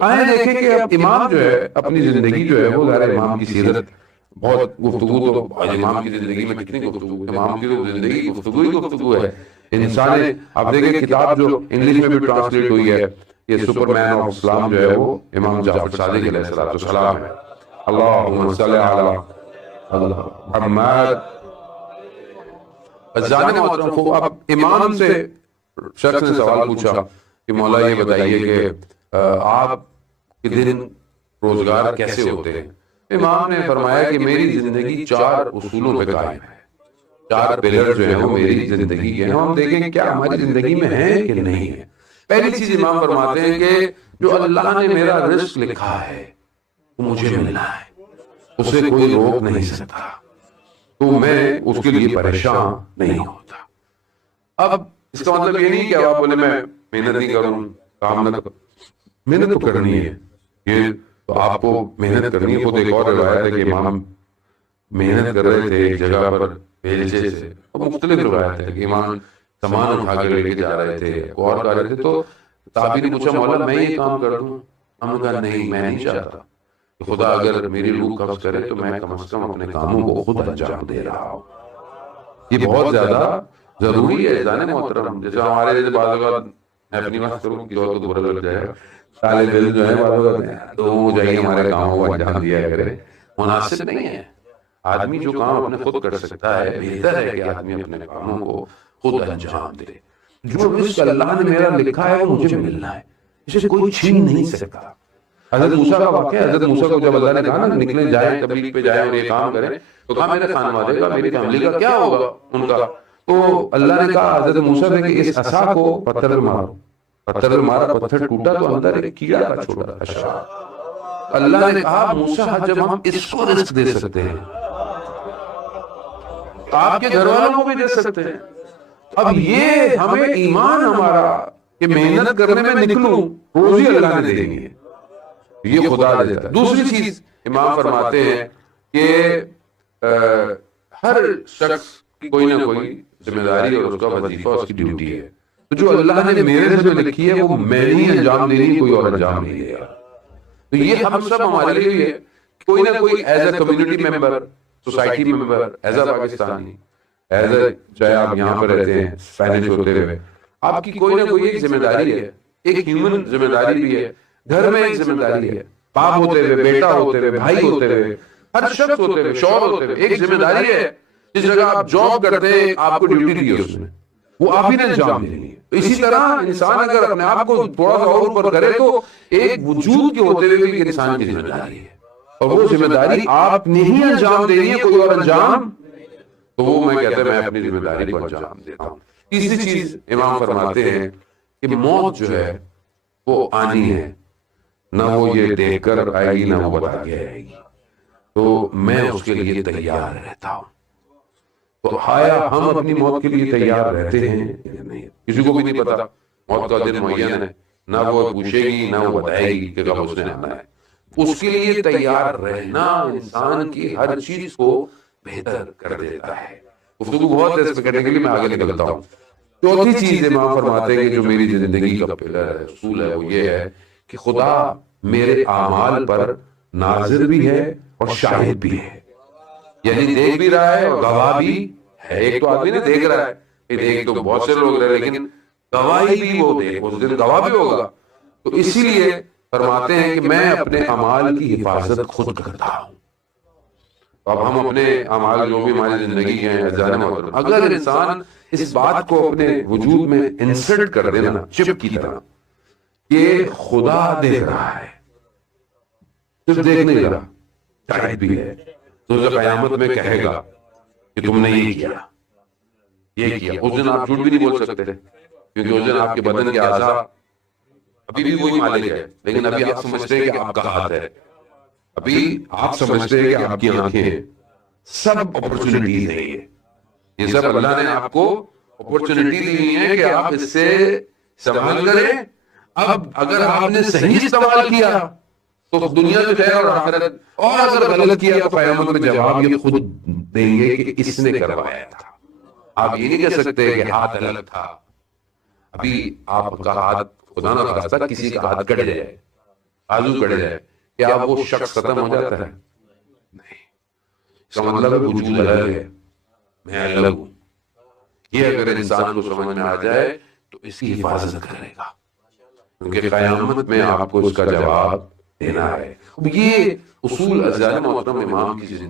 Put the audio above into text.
آئیں دیکھیں کہ اب امام جو ہے اپنی زندگی جو ہے وہ ظاہر امام کی سیرت بہت گفتگو تو امام کی زندگی میں کتنی گفتگو ہے، امام کی تو زندگی گفتگو ہی گفتگو ہے. انسان اب دیکھیں کتاب جو انگلش میں بھی ٹرانسلیٹ ہوئی ہے، یہ سپر مین آف اسلام جو ہے وہ امام جعفر صادق علیہ السلام ہے. اللہم صلی علی محمد. جانے محترم خوب، اب امام سے شخص نے سوال پوچھا کہ مولا یہ بتائیے کہ آپ کے دن روزگار کیسے ہوتے ہیں؟ امام نے فرمایا کہ میری زندگی 4 اصولوں پہ قائم ہے، 4 پلر جو ہیں وہ میری زندگی کے ہیں. ہم دیکھیں کہ کیا ہماری زندگی میں ہے کہ نہیں ہے. پہلی چیز امام فرماتے ہیں کہ جو اللہ نے میرا رزق لکھا ہے وہ مجھے ملنا ہے، اسے کوئی روک نہیں سکتا، تو میں اس کے لیے پریشان نہیں ہوتا. اب اس کا مطلب یہ نہیں کہ آپ بولے میں محنت نہیں کروں، کام نہ کروں. محنت تو کرنی ہے، یہ تو آپ کو محنت کرنی ہے. خود ایک اور روایت ہے کہ امام محنت کر رہے تھے ایک جگہ پر بیلچے سے، اور مختلف روایت ہے کہ امام سامان اٹھا کے لے کے جا رہے تھے، اور کر رہے تھے، تو صحابی نے پوچھا مولا میں یہ کام کر دوں؟ ہم نے کہا نہیں، میں نہیں چاہتا. خدا اگر میری روح قبض کرے تو میں کم از کم اپنے کاموں کو خود انجام دے رہا ہوں. یہ بہت زیادہ ضروری ہے جانے محترم. جیسے ہمارے جیسے بعض اوقات میں اپنی بات کروں کہ اور تو برا لگ جائے گا، طالب علم جو ہے بعض اوقات تو وہ جائیے ہمارے کاموں کو انجام دیا کرے، مناسب نہیں ہے. آدمی جو کام اپنے خود کر سکتا ہے بہتر ہے کہ آدمی اپنے کاموں کو خود انجام دے. جو رزق اللہ نے میرا لکھا ہے وہ مجھے ملنا ہے، اسے کوئی چھین نہیں سکتا. حضرت موسیٰ کا واقعہ، حضرت موسیٰ کو جب اللہ نے کہا نا نکلیں جائیں تبلیغ پہ جائیں اور یہ کام کریں، تو کہا میرے خانوادے کا میری فیملی کا کیا ہوگا ان کا؟ تو اللہ نے کہا حضرت موسیٰ سے کہ اس عصا کو پتھر میں مارو. پتھر میں مارا، پتھر ٹوٹا تو اندر ایک کیڑا تھا چھوٹا. اچھا، اللہ نے کہا موسیٰ جب ہم اس کو رزق دے سکتے ہیں آپ کے گھر والوں کو بھی دے سکتے ہیں، اب یہ ہمیں ایمان ہمارا کہ محنت کرنے میں نکلوں، روزی اللہ نے دینی ہے، یہ خدا دیتا ہے. دوسری چیز امام فرماتے ہیں کہ ہر شخص کی کوئی نہ کوئی ذمہ داری اور اس کا وظیفہ، اس کی ڈیوٹی ہے. تو جو اللہ نے میرے سے لکھی ہے وہ میں نہیں انجام دینی، کوئی اور انجام نہیں دے گا. تو یہ ہم سب ہمارے لیے ہے، کوئی نہ کوئی as a community member, society member, as a Pakistani, as a چاہے آپ یہاں پر رہتے ہیں فائنینس ہوتے ہوئے، آپ کی کوئی نہ کوئی ایک ذمہ داری ہے، ایک ہیومن ذمہ داری بھی ہے. گھر میں ایک ذمہ داری ہے، باپ ہوتے ہوئے، بیٹا ہوتے ہوئے، بھائی ہوتے ہوئے، ہر شخص ہوتے ہوئے، شوہر ہوتے ہوئے ایک ذمہ داری ہے. جس جگہ آپ جاب کرتے ہیں آپ کو ڈیوٹی دی ہے، اس نے وہ آپ ہی نے انجام دینی ہے. اسی طرح انسان اگر اپنے آپ کو تھوڑا سا اور اوپر کرے تو ایک وجود کے ہوتے ہوئے بھی انسان کی ذمہ داری ہے، اور وہ ذمہ داری آپ نے ہی انجام دینی ہے، کوئی اور انجام. تو وہ میں کہتا ہوں میں اپنی ذمہ داری کو انجام دیتا ہوں. تیسری چیز امام فرماتے ہیں کہ موت جو ہے وہ آنی ہے، نہ وہ یہ دیکھ کر آئے گی نہ وہ بتا کے آئے گی، تو میں اس کے لیے تیار رہتا ہوں. تو آیا ہم اپنی موت کے لیے تیار رہتے ہیں یا نہیں؟ کسی کو بھی نہیں پتا موت کا دن معین ہے، نہ وہ پوچھے گی نہ وہ بتائے گی کہ کب اس نے آنا ہے. اس کے لیے تیار رہنا انسان کی ہر چیز کو بہتر کر دیتا ہے. گفتگو بہت ہے اس پہ کرنے کے لیے میں آگے نکلتا ہوں. چوتھی چیز امام فرماتے ہیں کہ جو میری زندگی کا پلر ہے، اصول ہے، وہ یہ ہے کہ خدا میرے اعمال پر ناظر بھی ہے اور شاہد بھی ہے. یعنی دیکھ بھی رہا ہے اور گواہ بھی ہے. ایک تو آدمی نے دیکھ رہا ہے، دیکھ تو بہت سے لوگ رہے، لیکن گواہی بھی وہ دے، اس دن گواہ بھی ہوگا. تو اسی لیے فرماتے ہیں کہ میں اپنے اعمال کی حفاظت خود کرتا ہوں. اب ہم اپنے اعمال جو بھی ہماری زندگی کے ہیں جانے محترم، اگر انسان اس بات کو اپنے وجود میں انسرٹ کر دینا چپ کی طرح کہ خدا دیکھ رہا ہے، صرف دیکھ نہیں رہا، شاہد بھی ہے، تو قیامت میں کہے گا کہ تم نے یہ کیا یہ کیا. اس دن آپ جھوٹ بھی نہیں بول سکتے کیونکہ اس دن آپ کے بدن کے اعضاء ابھی بھی وہی مالک ہے، لیکن ابھی آپ سمجھتے ہیں کہ آپ کا ہاتھ ہے، ابھی آپ سمجھتے ہیں کہ آپ کی آنکھیں ہیں. سب اپرچونٹیز ہیں، یہ سب اللہ نے آپ کو اپرچونٹی دی ہے کہ آپ اس سے استعمال کریں. اب اگر آپ نے صحیح استعمال کیا تو دنیا میں خیر اور آخرت، اور اگر غلط کیا تو قیامت میں جواب یہ خود دیں گے کہ اس نے کروایا تھا. آپ یہ نہیں کہہ سکتے کہ ہاتھ الگ تھا. ابھی آپ کا ہاتھ خدا نہ خواستہ کسی کا ہاتھ کٹ جائے آرزو کڑ جائے، کیا وہ شخص ختم ہو جاتا ہے؟ نہیں، اس کا مطلب ہے وجود الگ ہے، میں الگ ہوں. یہ اگر انسان کو سمجھ میں آ جائے تو اس کی حفاظت کرے گا، کیونکہ قیامت میں آپ کو اس کا جواب دینا ہے. یہ اصول ازیال محترم امام کی زندگی